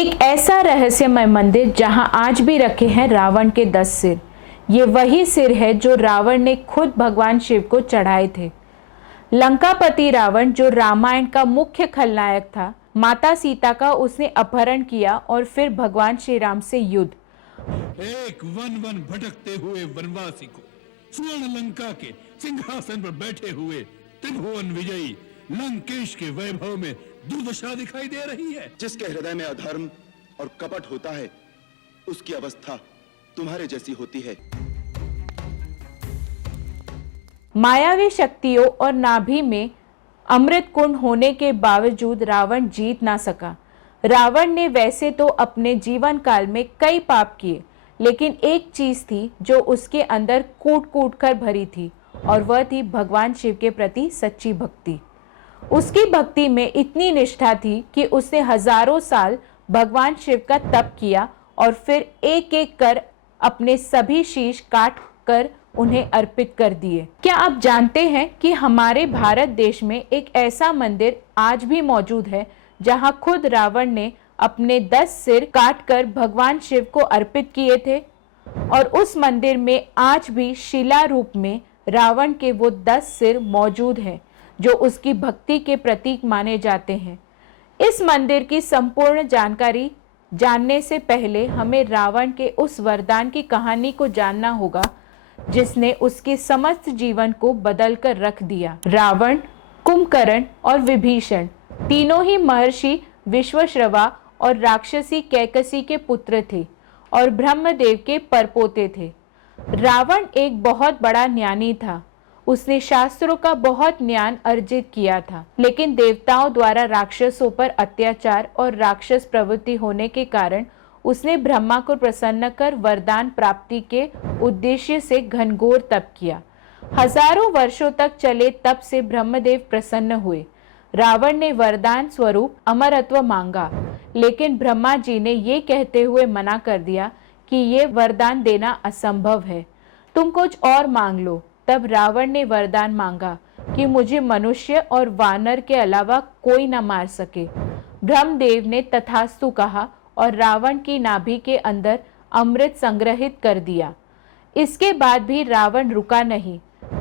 एक ऐसा रहस्यमय मंदिर जहां आज भी रखे हैं रावण के 10 सिर। ये वही सिर है जो रावण ने खुद भगवान शिव को चढ़ाए थे। लंकापति रावण, जो रामायण का मुख्य खलनायक था, माता सीता का उसने अपहरण किया और फिर भगवान श्री राम से युद्ध। एक वन वन भटकते हुए वनवासी को स्वर्ण लंका के सिंहासन पर बैठे हुए त्रिभुवन विजयी लंकेश के वैभव में दुर्दशा दिखाई दे रही है। जिसके हृदय में अधर्म और कपट होता है, उसकी अवस्था तुम्हारे जैसी होती है। मायावी शक्तियों और नाभि में अमृत कुंड होने के बावजूद रावण जीत ना सका। रावण ने वैसे तो अपने जीवन काल में कई पाप किए, लेकिन एक चीज थी जो उसके अंदर कूट कूट कर भरी थी, और वह थी भगवान शिव के प्रति सच्ची भक्ति। उसकी भक्ति में इतनी निष्ठा थी कि उसने हजारों साल भगवान शिव का तप किया और फिर एक एक कर अपने सभी शीश काट कर उन्हें अर्पित कर दिए। क्या आप जानते हैं कि हमारे भारत देश में एक ऐसा मंदिर आज भी मौजूद है जहां खुद रावण ने अपने 10 सिर काट कर भगवान शिव को अर्पित किए थे, और उस मंदिर में आज भी शिला रूप में रावण के वो 10 सिर मौजूद हैं जो उसकी भक्ति के प्रतीक माने जाते हैं। इस मंदिर की संपूर्ण जानकारी जानने से पहले हमें रावण के उस वरदान की कहानी को जानना होगा जिसने उसके समस्त जीवन को बदल कर रख दिया। रावण, कुंभकर्ण और विभीषण तीनों ही महर्षि विश्वश्रवा और राक्षसी कैकसी के पुत्र थे और ब्रह्मदेव के परपोते थे। रावण एक बहुत बड़ा ज्ञानी था। उसने शास्त्रों का बहुत ज्ञान अर्जित किया था, लेकिन देवताओं द्वारा राक्षसों पर अत्याचार और राक्षस प्रवृत्ति होने के कारण उसने ब्रह्मा को प्रसन्न कर वरदान प्राप्ति के उद्देश्य से घनघोर तप किया। हजारों वर्षों तक चले तप से ब्रह्मदेव प्रसन्न हुए। रावण ने वरदान स्वरूप अमरत्व मांगा, लेकिन ब्रह्मा जी ने ये कहते हुए मना कर दिया कि ये वरदान देना असंभव है, तुम कुछ और मांग लो। तब रावण ने वरदान मांगा कि मुझे मनुष्य और वानर के अलावा कोई न मार सके। ब्रह्मदेव ने तथास्तु कहा और रावण की नाभि के अंदर अमृत संग्रहित कर दिया। इसके बाद भी रावण रुका नहीं।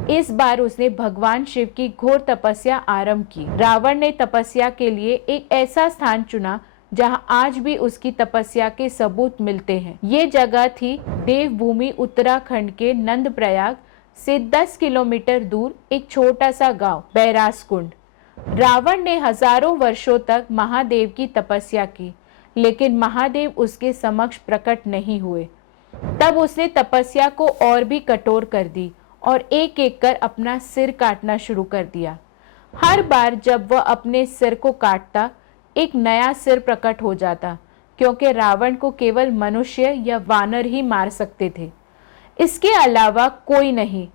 इस बार उसने भगवान शिव की घोर तपस्या आरंभ की। रावण ने तपस्या के लिए एक ऐसा स्थान चुना जहां आज भी उसकी तपस्या के सबूत मिलते हैं। ये जगह थी देवभूमि उत्तराखंड के नंदप्रयाग से 10 किलोमीटर दूर एक छोटा सा गांव बैरासकुंड। रावण ने हजारों वर्षों तक महादेव की तपस्या की, लेकिन महादेव उसके समक्ष प्रकट नहीं हुए। तब उसने तपस्या को और भी कठोर कर दी और एक एक कर अपना सिर काटना शुरू कर दिया। हर बार जब वह अपने सिर को काटता, एक नया सिर प्रकट हो जाता, क्योंकि रावण को केवल मनुष्य या वानर ही मार सकते थे, इसके अलावा कोई नहीं।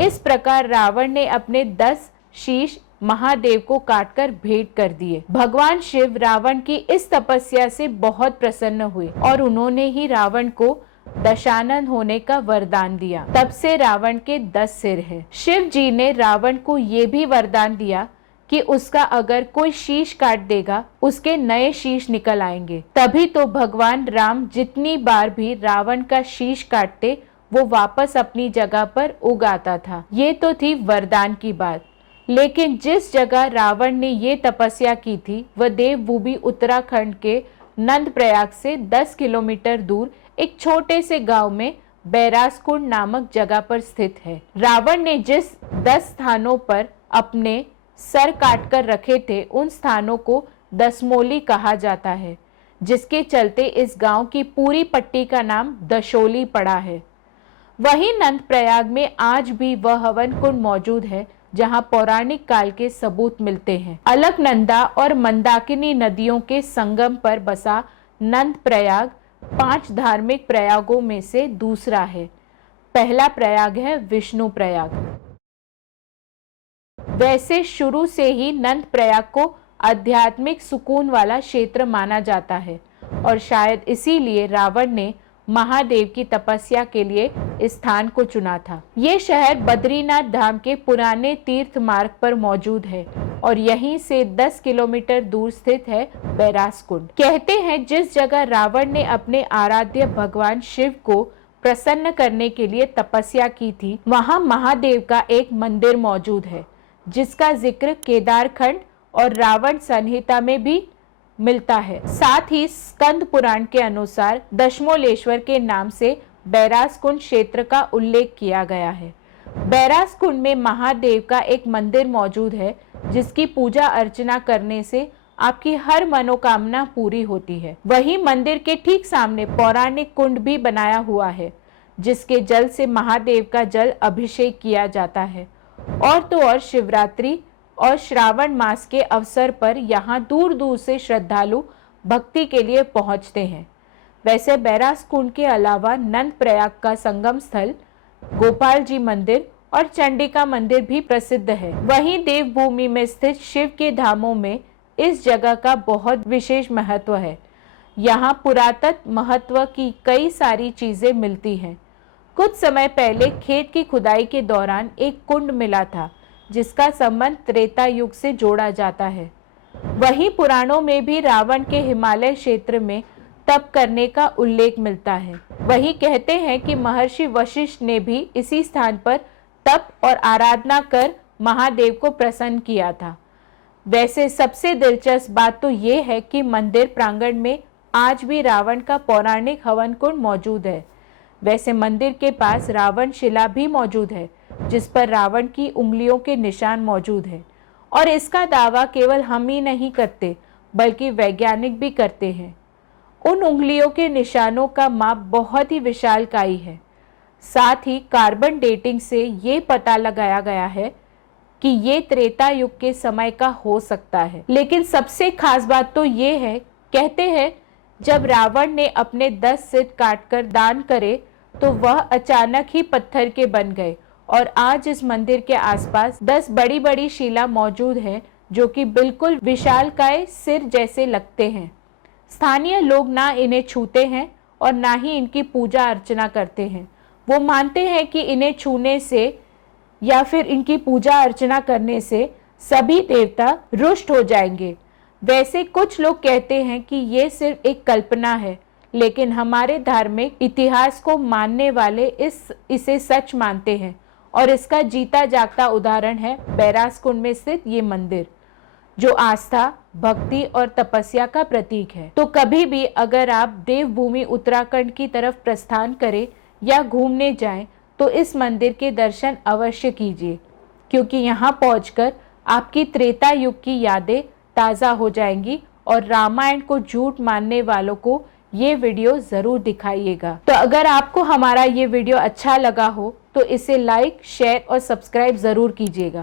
इस प्रकार रावण ने अपने 10 शीश महादेव को काटकर भेंट कर दिए। भगवान शिव रावण की इस तपस्या से बहुत प्रसन्न हुए और उन्होंने ही रावण को दशानन होने का वरदान दिया। तब से रावण के 10 सिर हैं। शिव जी ने रावण को ये भी वरदान दिया कि उसका अगर कोई शीश काट देगा, उसके नए शीश निकल आएंगे। तभी तो भगवान राम जितनी बार भी रावण का शीश काटते, वो वापस अपनी जगह पर उग आता था। ये तो थी वरदान की बात, लेकिन जिस जगह रावण ने ये तपस्या की थी वह देवभूमि उत्तराखंड के नंदप्रयाग से 10 किलोमीटर दूर एक छोटे से गांव में बैरासकुंड नामक जगह पर स्थित है। रावण ने जिस 10 स्थानों पर अपने सर काटकर रखे थे, उन स्थानों को दशमोली कहा जाता है, जिसके चलते इस गांव की पूरी पट्टी का नाम दशोली पड़ा है। वहीं नंदप्रयाग में आज भी वह हवन कुंड मौजूद है जहां पौराणिक काल के सबूत मिलते हैं। अलकनंदा और मंदाकिनी नदियों के संगम पर बसा नंदप्रयाग 5 धार्मिक प्रयागों में से दूसरा है। पहला प्रयाग है विष्णु प्रयाग। वैसे शुरू से ही नंदप्रयाग को आध्यात्मिक सुकून वाला क्षेत्र माना जाता है, और शायद इसीलिए रावण ने महादेव की तपस्या के लिए इस स्थान को चुना था। ये शहर बद्रीनाथ धाम के पुराने तीर्थ मार्ग पर मौजूद है और यहीं से 10 किलोमीटर दूर स्थित है बैरास कुंड। कहते हैं जिस जगह रावण ने अपने आराध्य भगवान शिव को प्रसन्न करने के लिए तपस्या की थी, वहां महादेव का एक मंदिर मौजूद है, जिसका जिक्र केदारखंड और रावण संहिता में भी मिलता है। साथ ही स्कंद पुराण के अनुसार दशमोलेश्वर के नाम से बैरास कुंड क्षेत्र का उल्लेख किया गया है। बैरास कुंड में महादेव का एक मंदिर मौजूद है, जिसकी पूजा अर्चना करने से आपकी हर मनोकामना पूरी होती है। वहीं मंदिर के ठीक सामने पौराणिक कुंड भी बनाया हुआ है, जिसके जल से महादेव का जल अभिषेक किया जाता है। और तो और शिवरात्रि और श्रावण मास के अवसर पर यहाँ दूर दूर से श्रद्धालु भक्ति के लिए पहुँचते हैं। वैसे बैरास कुंड के अलावा नंद प्रयाग का संगम स्थल, गोपाल जी मंदिर और चंडिका मंदिर भी प्रसिद्ध है। वहीं देवभूमि में स्थित शिव के धामों में इस जगह का बहुत विशेष महत्व है। यहाँ पुरातत्व महत्व की कई सारी चीजें मिलती हैं। कुछ समय पहले खेत की खुदाई के दौरान एक कुंड मिला था, जिसका संबंध त्रेता युग से जोड़ा जाता है। वहीं पुराणों में भी रावण के हिमालय क्षेत्र में तप करने का उल्लेख मिलता है। वही कहते हैं कि महर्षि वशिष्ठ ने भी इसी स्थान पर तप और आराधना कर महादेव को प्रसन्न किया था। वैसे सबसे दिलचस्प बात तो ये है कि मंदिर प्रांगण में आज भी रावण का पौराणिक हवन कुंड मौजूद है। वैसे मंदिर के पास रावण शिला भी मौजूद है, जिस पर रावण की उंगलियों के निशान मौजूद है। और इसका दावा केवल हम ही नहीं करते, बल्कि वैज्ञानिक भी करते हैं। उन उंगलियों के निशानों का माप बहुत ही विशालकाय है। साथ ही कार्बन डेटिंग से ये पता लगाया गया है कि ये त्रेता युग के समय का हो सकता है। लेकिन सबसे खास बात तो ये है, कहते हैं जब रावण ने अपने 10 सिर काटकर दान करे तो वह अचानक ही पत्थर के बन गए। और आज इस मंदिर के आसपास 10 बड़ी बड़ी शिला मौजूद हैं, जो कि बिल्कुल विशालकाय सिर जैसे लगते हैं। स्थानीय लोग ना इन्हें छूते हैं और ना ही इनकी पूजा अर्चना करते हैं। वो मानते हैं कि इन्हें छूने से या फिर इनकी पूजा अर्चना करने से सभी देवता रुष्ट हो जाएंगे। वैसे कुछ लोग कहते हैं कि ये सिर्फ एक कल्पना है, लेकिन हमारे धार्मिक इतिहास को मानने वाले इसे सच मानते हैं। और इसका जीता जागता उदाहरण है बैरास कुंड में स्थित ये मंदिर, जो आस्था, भक्ति और तपस्या का प्रतीक है। तो कभी भी अगर आप देवभूमि उत्तराखंड की तरफ प्रस्थान करें या घूमने जाएं, तो इस मंदिर के दर्शन अवश्य कीजिए, क्योंकि यहाँ पहुंचकर आपकी त्रेता युग की यादें ताज़ा हो जाएंगी। और रामायण को झूठ मानने वालों को ये वीडियो ज़रूर दिखाइएगा। तो अगर आपको हमारा ये वीडियो अच्छा लगा हो तो इसे लाइक, शेयर और सब्सक्राइब ज़रूर कीजिएगा।